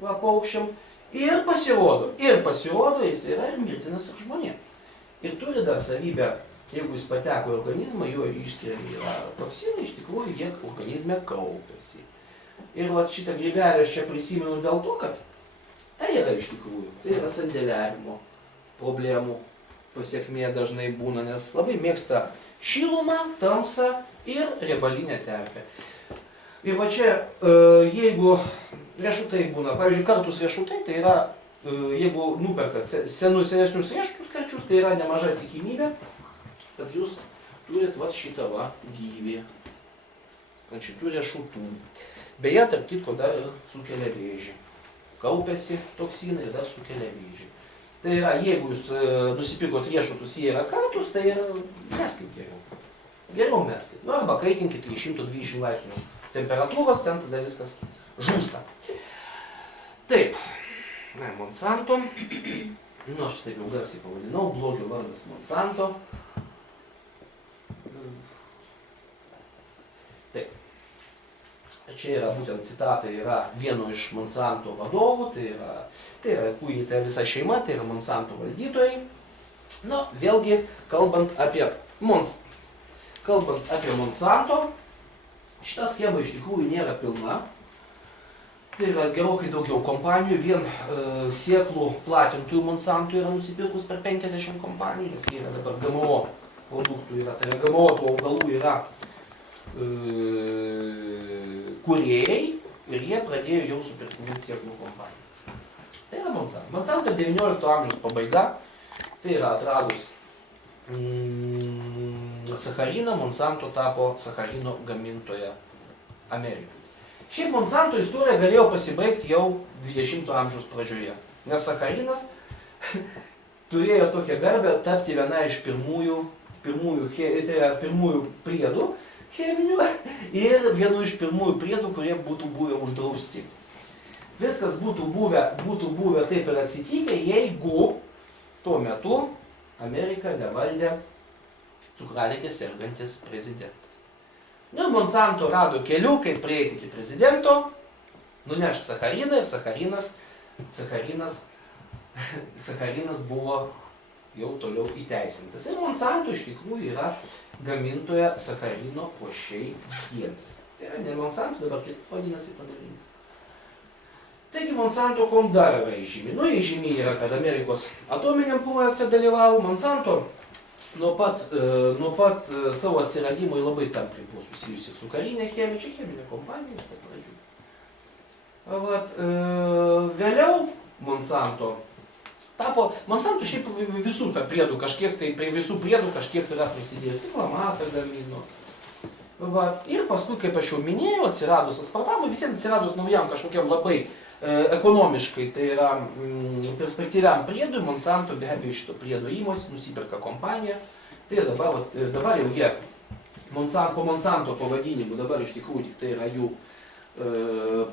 va, paukščiam. Ir pasirodo, jis yra ir mirtinas ir žmonėm. Ir turi dar savybę, jeigu jis pateko į organizmą, jo išskiriami yra toksinai, iš tikrųjų jie organizme kaupiasi. Ir va, šitą grybelį aš čia prisimenu dėl to, kad tai yra iš tikrųjų, tai yra sandėliavimo problemų pasiekmė dažnai būna, nes labai mėgsta šilumą, tamsą ir riebalinę terpę. Ir va čia, jeigu riešutai būna, pavyzdžiui, kartus riešutai, tai yra, jeigu nuperkat senesnius riešutus karčius, tai yra nemaža tikimybė, kad jūs turit va šitą va gyvį ant šitų riešutų. Beje, tarp kitko dar ir sukelia vėžį. Kaupiasi toksinai ir dar sukelia vėžį. Tai yra, jeigu jūs nusipirkot riešutus, jie yra kartus, tai meskit geriau. Geriau meskit. Nu, arba kaitinkit 320 laipsnių temperatūros, ten tada viskas žūsta. Taip, na, Monsanto. Nu, aš taip jau garsiai pavadinau, blogio vardas Monsanto. Taip. Čia yra būtent citata, yra vieno iš Monsanto vadovų, tai yra visa šeima, tai yra Monsanto valdytojai. Na, vėlgi, kalbant apie Monsanto, šita schema iš tikrųjų nėra pilna. Tai yra gerokai daugiau kompanijų, vien sėklų platintojų Monsanto yra nusipirkus per 50 kompanijų, nes jie yra dabar GMO produktų, tai yra GMO augalų yra kūrėjai ir jie pradėjo jau supirkinėti sėklų kompanijas. Tai yra Monsanto. Monsanto 19 amžiaus pabaiga, tai yra atradus sachariną, Monsanto tapo sacharino gamintoja Amerikai. Šiaip Monsanto istorija galėjo pasibaigti jau 20 amžiaus pradžioje, nes sacharinas turėjo tokią garbę tapti viena iš pirmųjų priedų cheminių ir vienu iš pirmųjų priedų, kurie būtų buvę uždrausti. Viskas būtų buvę taip ir atsitikę, jeigu tuo metu Ameriką nevaldė cukraligė sergantis prezidentas. Nu, Monsanto rado kelių, kaip prieiti iki prezidento, nunešti sachariną ir sacharinas buvo jau toliau įteisintas. Ir Monsanto iš tikrųjų yra gamintoja sacharino po šiai dienai. Tai yra ne Monsanto, dabar kaip vadinasi padalinys. Taigi Monsanto kuom dar yra įžymi? Nu, įžymi yra, kad Amerikos atominiam projekte dalyvavo. Monsanto nuo pat savo atsiradimo labai tampriai buvo susijusi su karinė chemija, čia cheminė kompanija iš pat pradžių. Vėliau Monsanto šiaip visų priedų kažkiek, tai prie visų priedų kažkiek yra prisidėjo, ciklamatą gamino. Ir paskui, kaip aš jau minėjau, atsiradus aspartamui, visiems atsiradus naujam kažkokiam labai ekonomiškai, tai yra perspektyviam priedui, Monsanto be abejo šito priedo įmonės nusipirka kompaniją. Tai dabar jau jie po Monsanto pavadinimu dabar iš tikrųjų tik tai yra jų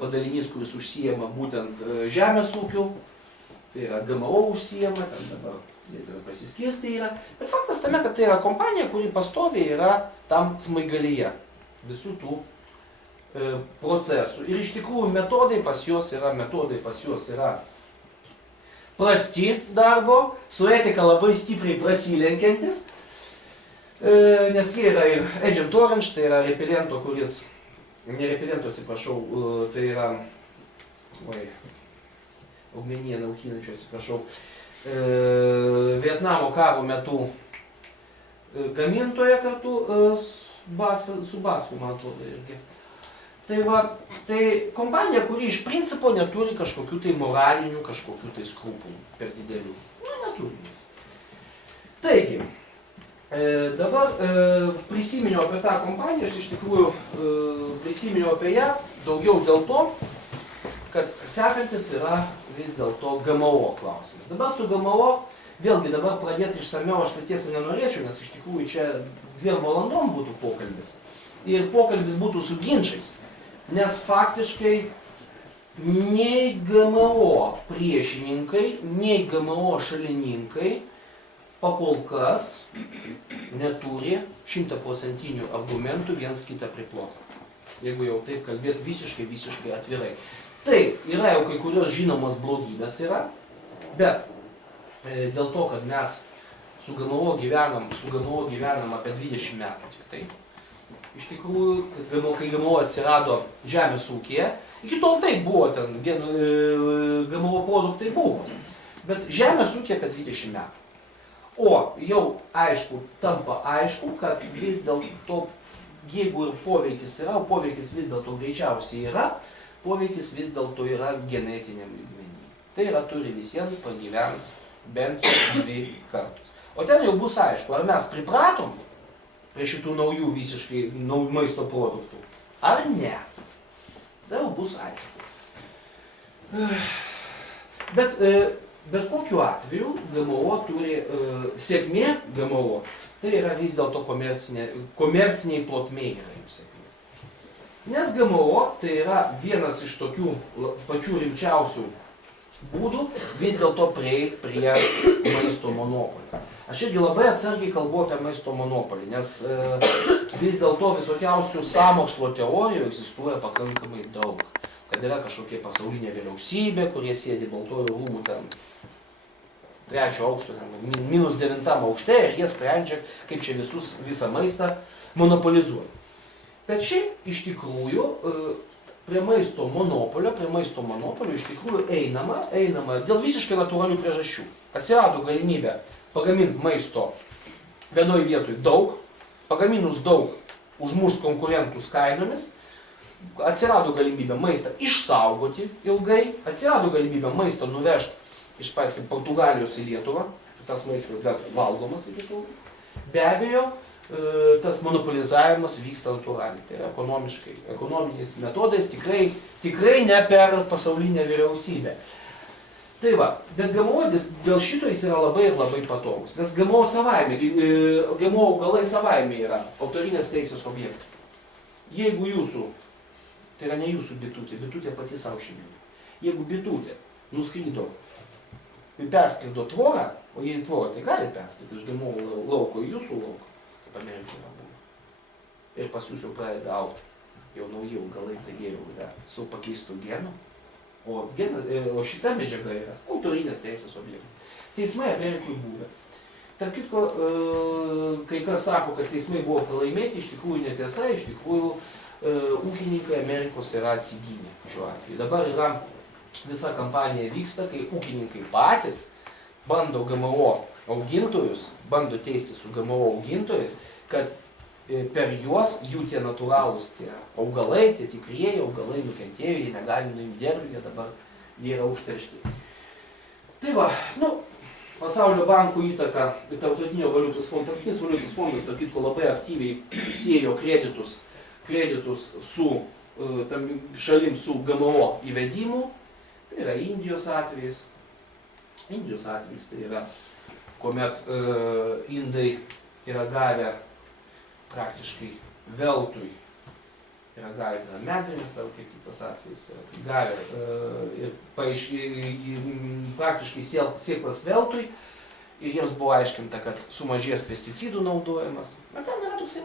padalinys, kuris užsijama būtent žemės ūkiu. Tai yra GMO užsijama, ten dabar pasiskirsti yra. Bet faktas tame, kad tai yra kompanija, kuri pastoviai yra tam smaigalyje visų tų procesų. Ir iš tikrųjų metodai pas juos yra prasti darbo, su etika labai stipriai prasilenkiantis, nes jie yra ir Agent Orange, tai yra repelento, tai yra augmeniją naikinančio, Vietnamo karo metu gamintoja kartu su BASF, man atrodo, irgi. Tai kompanija, kuri iš principo neturi kažkokių tai moralinių, kažkokių tai skrupulų per didelių. Neturi. Taigi, dabar prisiminiau apie tą kompaniją, aš iš tikrųjų prisiminiau apie ją daugiau dėl to, kad sekantis yra vis dėlto GMO klausimas. Dabar su GMO, vėlgi dabar pradėti išsamiau aš tiesą nenorėčiau, nes iš tikrųjų čia 2 valandom būtų pokalbis. Ir pokalbis būtų su ginčais. Nes faktiškai nei GMO priešininkai, nei GMO šalininkai pakol kas neturi 100% argumentų viens kitą priploti. Jeigu jau taip kalbėti visiškai atvirai. Taip, yra jau kai kurios žinomos blogybės yra, bet dėl to, kad mes su GMO gyvenam apie 20 metų tik tai. Iš tikrųjų, kai GMO atsirado žemės ūkyje, iki tol taip buvo, ten GMO produktai buvo, bet žemės ūkyje apie 20 metų. O jau tampa aišku, kad vis dėlto, jeigu ir poveikis yra, o poveikis vis dėlto greičiausiai yra, poveikis vis dėlto yra genetiniam lygmenį. Tai yra turi visiems pragyventi bent 2 kartus. O ten jau bus aišku, ar mes pripratom prie šitų naujų visiškai maisto produktų, ar ne. Tai jau bus aišku. Bet kokiu atveju GMO turi sėkmė GMO, tai yra vis dėlto komerciniai plotmėj yra jų sėkmė. Nes GMO tai yra vienas iš tokių pačių rimčiausių būdų vis dėlto prieiti prie maisto monopolio. Aš irgi labai atsargiai kalbu apie maisto monopolį, nes vis dėlto visokiausių sąmokslo teorijų egzistuoja pakankamai daug. Kad yra kažkokia pasaulinė vyriausybė, kurie sėdi Baltojų rūmų ten 3 aukšto, -9 aukšte ir jie sprendžia, kaip čia visą maistą monopolizuoja. Bet šiaip iš tikrųjų prie maisto monopolio iš tikrųjų einama dėl visiškai natūralių priežasčių. Atsirado galimybė pagaminti maisto vienoj vietoj daug, pagaminus daug užmušt konkurentus kainomis, atsirado galimybė maistą išsaugoti ilgai, atsirado galimybė maistą nuvežti iš Portugalijos į Lietuvą, tas maistas dar valgomas iki tol. Be abejo, tas monopolizavimas vyksta natūraliai, tai yra ekonominiais metodais, tikrai ne per pasaulinę vyriausybę. Tai va, bet GMO dėl šito jis yra labai patogus, nes GMO augalai savaime yra autorinės teisės objektai. Jeigu jūsų, tai yra ne jūsų bitutė pati savo šeimynė, jeigu bitutė nuskrydo ir perskrido tvorą, o jei tvorą tai gali perskridti iš GMO lauko į jūsų lauką, Amerikoje buvo. Ir pas jūs jau pradeda augti jau nauji augalai, tai jie jau yra su pakeistu genu. O šita medžiaga yra autorinės teisės objektas. Teismai Amerikoje buvę. Tarp kitko, kai kas sako, kad teismai buvo pralaimėti, iš tikrųjų netiesa, iš tikrųjų ūkininkai Amerikos yra atsigynę šiuo atveju. Dabar yra visa kampanija vyksta, kai ūkininkai patys bando GMO augintojus, bando teisti su GMO augintojais, kad per juos jų tie natūralūs tie augalai, tie tikrieji augalai nukentėjo, jie negali nuimti derlių, jie dabar yra užteršti. Tai va, Pasaulio bankų įtaka ir Tarptautinio valiutos fondas, Tarptautinis valiutos fondas, tarp kitko, labai aktyviai siejo kreditus su šalim su GMO įvedimu. Tai yra Indijos atvejis. Indijos atvejis tai yra, kuomet indai yra gavę praktiškai veltui, yra gavę medvilnės, kaip kitas atvejis, gavę ir praktiškai sėklas veltui ir jiems buvo aiškinta, kad sumažės pesticidų naudojimas. Bet ten yra toksai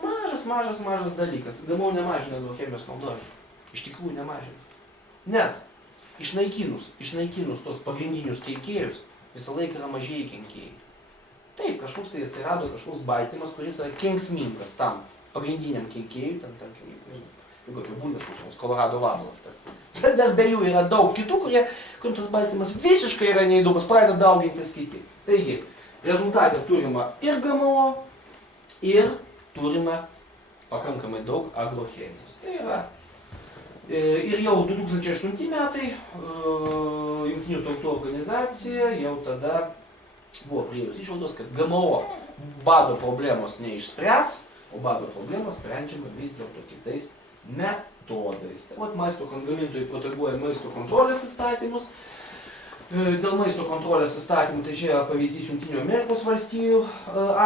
mažas dalykas. GMO nemažina agrochemijos naudojimą. Iš tikrųjų nemažina. Nes išnaikinus tos pagrindinius kenkėjus, visą laiką yra mažieji kenkėjai. Taip, kažkoks tai atsirado kažkoks baltymas, kuris yra kenksmingas tam pagrindiniam kenkėjui, tarkim, jeigu apibūdinęs kažkoks Kolorado vabalas. Bet dar be jų yra daug kitų, kuriem tas baltymas visiškai yra neįdomus, pradeda daugintis kiti. Taigi, rezultatė turime ir GMO, ir turime pakankamai daug agrochemijos. Tai yra ir jau 2008 metai Jungtinių tautų organizacija jau tada buvo priėjus išvados, kad GMO bado problemos neišspręs, o bado problemos sprendžiama vis dėlto kitais metodais. Tai maisto gamintojai proteguoja maisto kontrolės įstatymus. Dėl maisto kontrolės įstatymų, tai čia yra pavyzdys Jungtinių Amerikos valstijų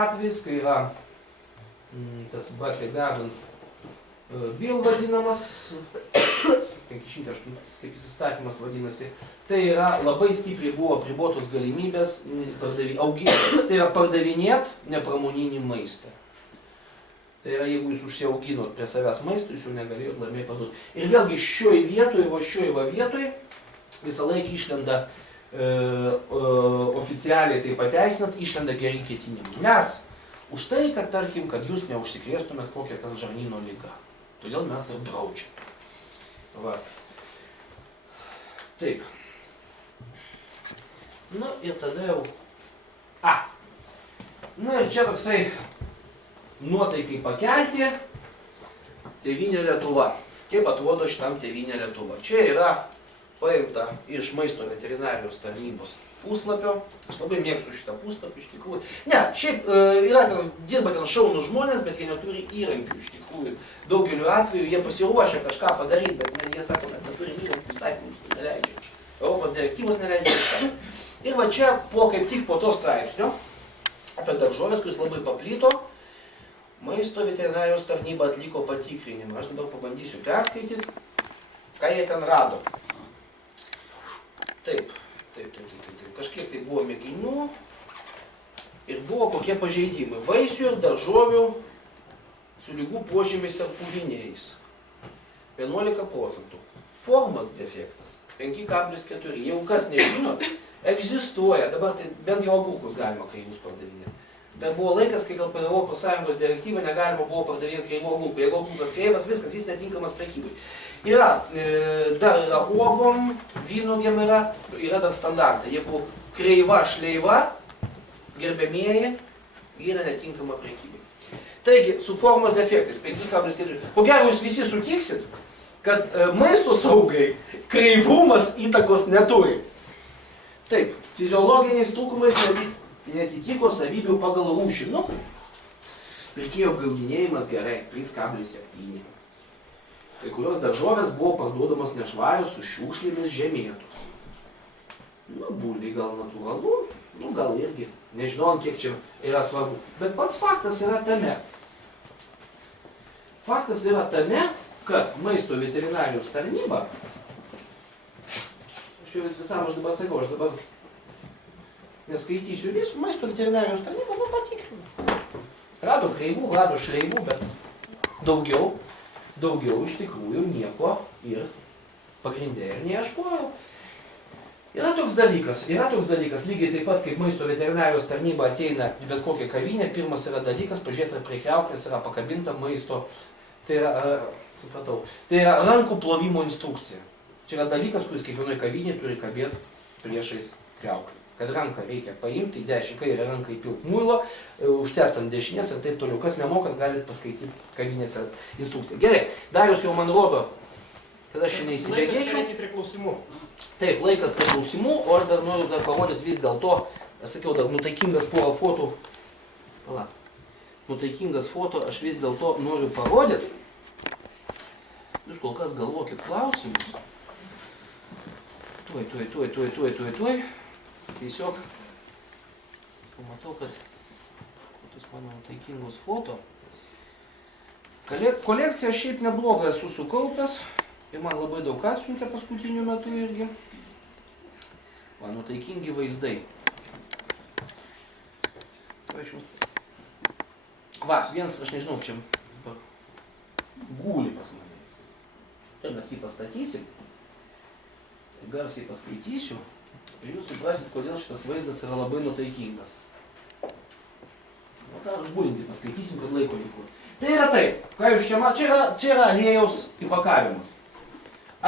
atvejis, kai yra tas Buckley Garden Bill vadinamas, 508, kaip jis įstatymas vadinasi, tai yra labai stipriai buvo apribotos galimybės tai yra pardavinėti nepramoninį maistą. Tai yra, jeigu jūs užsiauginot prie savęs maistą, jūs jau negalėjot laimiai parduoti. Ir vėlgi šioj vietoj visą laiką išlenda oficialiai tai pateisinant, išlenda geri ketinimai. Mes už tai, kad tarkim, kad jūs neužsikrėstumėt kokią ten žarnyno ligą. Todėl mes ir draudžiam. Va. Taip. Nu ir tada jau... Na ir čia toksai nuotaikai pakelti Tėvynė Lietuva. Kaip atrodo šitam Tėvynė Lietuva. Čia yra paimta iš maisto veterinarijos tarnybos puslapio. Aš labai mėgstu šitą puslapį iš tikrųjų. Ne, šiaip dirba ten šaunūs žmonės, bet jie neturi įrankių iš tikrųjų. Daugeliu atveju jie pasiruošia kažką padaryti, bet jie sako, mes neturim įrankių, įstatymus neleidžia. Europos direktyvos neleidžia. Ir va čia kaip tik po to straipsnio apie daržovės, kuris labai paplyto, maisto veterinarijos tarnyba atliko patikrinimą. Aš dabar pabandysiu perskaityti, ką jie ten rado. Taip. Kažkiek tai buvo mėginių ir buvo kokie pažeidimai. Vaisių ir daržovių su lygų požymiais ir puviniais. 11%. Formos defektas. 5,4. Jeigu kas nežinot, egzistuoja. Dabar tai bent jau agurkus galima kreivus pardavinėti. Dar buvo laikas, kai gal per Europos Sąjungos direktyvą negalima buvo pardavinėti kreivų agurkų. Jeigu agurkas kreivas, viskas, jis netinkamas prekybai. Dar yra uogom, vynuogėm yra dar standartai. Jeigu kreiva, šleiva, gerbėmieji, yra netinkama prekybai. Taigi, su formos defektais, 5,4. Ko gero jūs visi sutiksit, kad maisto saugai kreivumas įtakos neturi. Taip, fiziologiniais trūkumais netitiko savybių pagal rūšį. Nu, pirkėjo apgaudinėjimas gerai, 3,7. Kai kurios daržovės buvo parduodamos nešvarios su šiukšlėmis žemėtos. Nu, bulviai gal natūralu, nu gal irgi. Nežinom, kiek čia yra svarbu. Bet pats faktas yra tame. Faktas yra tame, kad maisto veterinarijos tarnyba, aš jau visam aš dabar sakau, aš dabar neskaitysiu visų, maisto veterinarijos tarnyba buvo patikrina. Rado kreivų, rado šleivų, bet daugiau iš tikrųjų nieko ir pagrindė ir neieškojau. Yra toks dalykas, lygiai taip pat, kaip maisto veterinarijos tarnyba ateina į bet kokią kavinę, pirmas yra dalykas, pažiūrėti, ar prie kriauklės yra pakabinta maisto, tai yra rankų plovimo instrukcija. Čia yra dalykas, kuris kiekvienoje kavinėje turi kabėti priešais kriauklę. Kad ranką reikia paimti, į dešinę kairę ranką įpilti muilo, užtepti ant dešinės ir taip toliau. Kas nemokat, galite paskaityti kavinėse instrukciją. Gerai, Darius jau man rodo, kad aš šiandien įsibėgėčiau. Laikas prie klausimų. Taip, laikas prie klausimų, o aš dar noriu parodyti vis dėlto, aš sakiau, dar nutaikingas porą fotų. Nutaikingas foto aš vis dėlto noriu parodyti. Jūs kol kas galvokit klausimus. Tuoj. Tiesiog pamatau, kad tos mano taikingus foto. Kolekciją šiaip neblogą esu sukaupęs ir man labai daug atsiuntė paskutiniu metu irgi. Mano taikingi vaizdai. Vienas, aš nežinau, čia guli pas manęs. Ir mes jį pastatysim. Garsiai paskaitysiu. Ir jūs suprasit, kodėl šitas vaizdas yra labai nutaikingas. Dar užbūrinti paskaitysim, kad laiko liko. Tai yra taip, ką jūs čia matėte, čia yra aliejaus įpakavimas.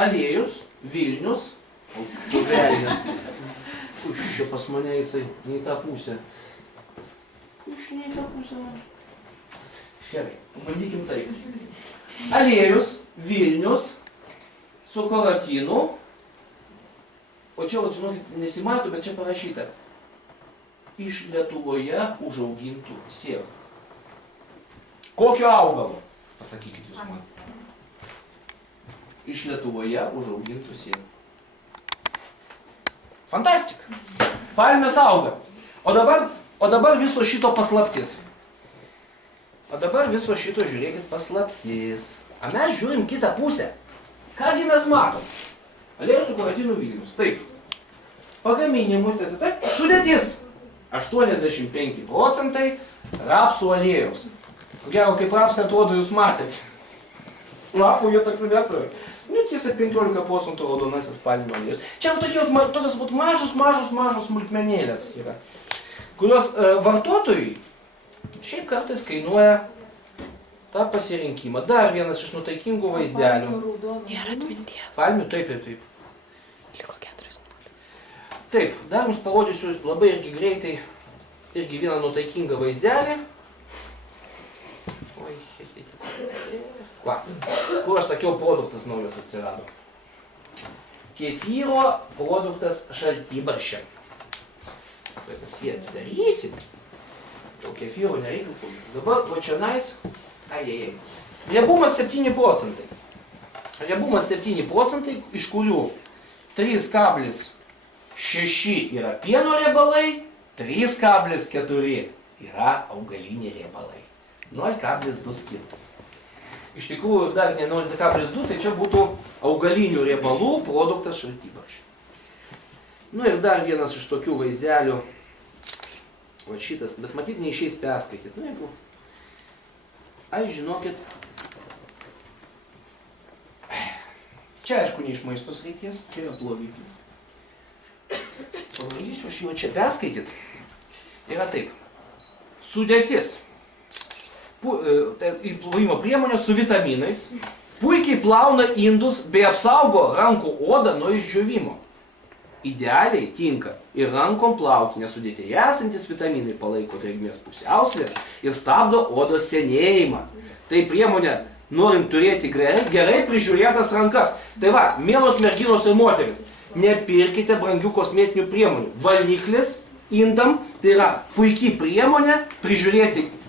Aliejus, Vilnius, velnias. Čia pas mane jisai, ne į tą pusę. Ne į tą pusę, man. Gerai, bandykim taip. Aliejus, Vilnius, su karatinu. O čia, žinokit, nesimato, bet čia parašyta. Iš Lietuvoje užaugintų sėklų. Kokio augalo? Pasakykit jūs man. Iš Lietuvoje užaugintų sėklų. Fantastika! Palmės auga. O dabar viso šito paslaptis. Žiūrėkit, paslaptis. A mes žiūrim kitą pusę. Kągi mes matom? Aliejus su karatinu Vilnius. Taip. Pagaminimui, sudėtis 85% rapsų aliejaus. Ko gero, kaip rapsai atrodo, jūs matėt. Lapų jie tokių neturi. Nu, tiesa, 15% raudonasis palmių aliejus. Čia tokios mažos smulkmenėlės yra, kurios vartotojui šiaip kartais kainuoja tą pasirinkimą. Dar vienas iš nutaikingų vaizdelių. Nėra atminties. Palmių, taip. Liko 4 nulis. Taip, dar jums parodysiu labai irgi greitai irgi vieną nutaikingą vaizdelį. Oi, va, kur aš sakiau, produktas naujas atsirado. Kefyro produktas šaltibarščiam. Tai mes jį atidarysim. Jau kefyro nereikia. Dabar va čionais. Riebumas 7%. Riebumas 7%, iš kurių 3,6 yra pieno riebalai, 3,4 yra augaliniai riebalai. 0,2 skirtumas. Iš tikrųjų, dar ne 0,2, tai čia būtų augalinių riebalų produktas šaltibarščiai. Nu ir dar vienas iš tokių vaizdelių, va šitas, bet matyt neišeis perskaityti. Nu jeigu, aš žinokit, čia aišku ne iš maisto srities, čia yra plovyklis. Pabandysiu aš jau čia perskaityti. Yra taip, sudėtis. Plovimo priemonė su vitaminais, puikiai plauna indus bei apsaugo rankų odą nuo išdžiovimo. Idealiai tinka ir rankom plauti, nes sudėtyje esantis vitaminai palaiko drėgmės pusiausvyrą ir stabdo odos senėjimą. Tai priemonė, norint turėti gerai prižiūrėtas rankas. Tai va, mielos merginos ir moteris, nepirkite brangių kosmetinių priemonių. Valiklis indam tai yra puikiai priemonė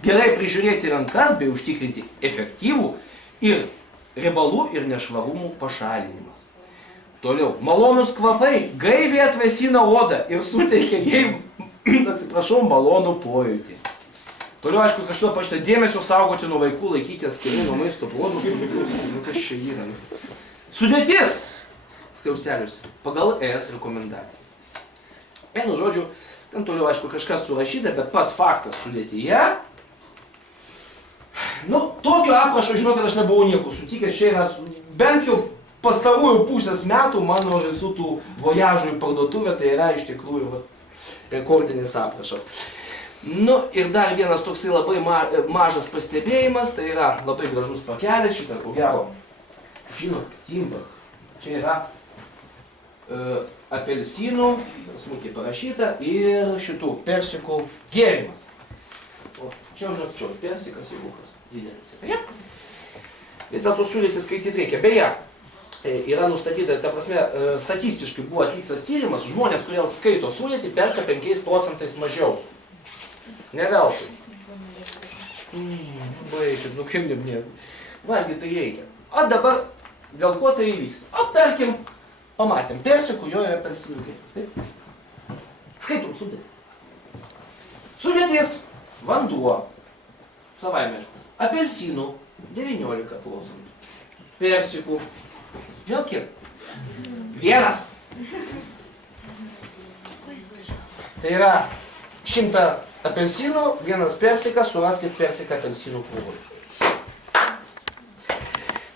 gerai prižiūrėti rankas bei užtikrinti efektyvų ir riebalų ir nešvarumų pašalinimą. Toliau, malonus kvapai gaiviai atvėsina odą ir suteikia jai, atsiprašau, malonų pojūtį. Toliau, aišku, kažkodėl pašta dėmesio saugoti nuo vaikų, laikyti atskirai nuo maisto produktų. Nu, kas čia yra? Sudėtis! Skliausteliuose. Pagal ES rekomendacijas. Vienu žodžiu, ten toliau, aišku, kažkas surašyta, bet pats faktas sudėtyje. Nu, tokio aprašo, žinokit, aš nebuvau niekur sutikęs. Čia yra bent jau pastarųjų pusės metų mano visų tų vojažų į parduotuvę, tai yra iš tikrųjų rekordinis aprašas. Nu ir dar vienas toksai labai mažas pastebėjimas, tai yra labai gražus pakelis, šitą ko gero, žinot, Timber. Čia yra apelsinų, smulkiai parašyta, ir šitų persikų gėrimas. O čia žinot, čia persikas įbukas, didelis. Ja? Vis dėlto siūlyti skaityti reikia. Beje, yra nustatyta, ta prasme, statistiškai buvo atliktas tyrimas, žmonės, kurie skaito siūlyti, perka 5% mažiau. Ne veltui. Baikit, nu kaip nebnė. Valgyti tai reikia. O dabar, dėl ko tai įvyksta? O tarkim, pamatėm persikų, jo yra apelsinų gėrimas. Taip? Skaitom sudėtį. Sudėtis. Vanduo. Savaime aišku. Apelsinų 19%. Persikų. Žinot kiek? 1. Tai yra 100 apelsinų, 1 persikas, suraskit persiką apelsinų krūvoj.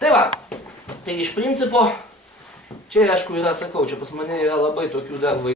Tai va, tai iš principo, čia aišku yra, sakau, čia pas mane yra labai tokių dar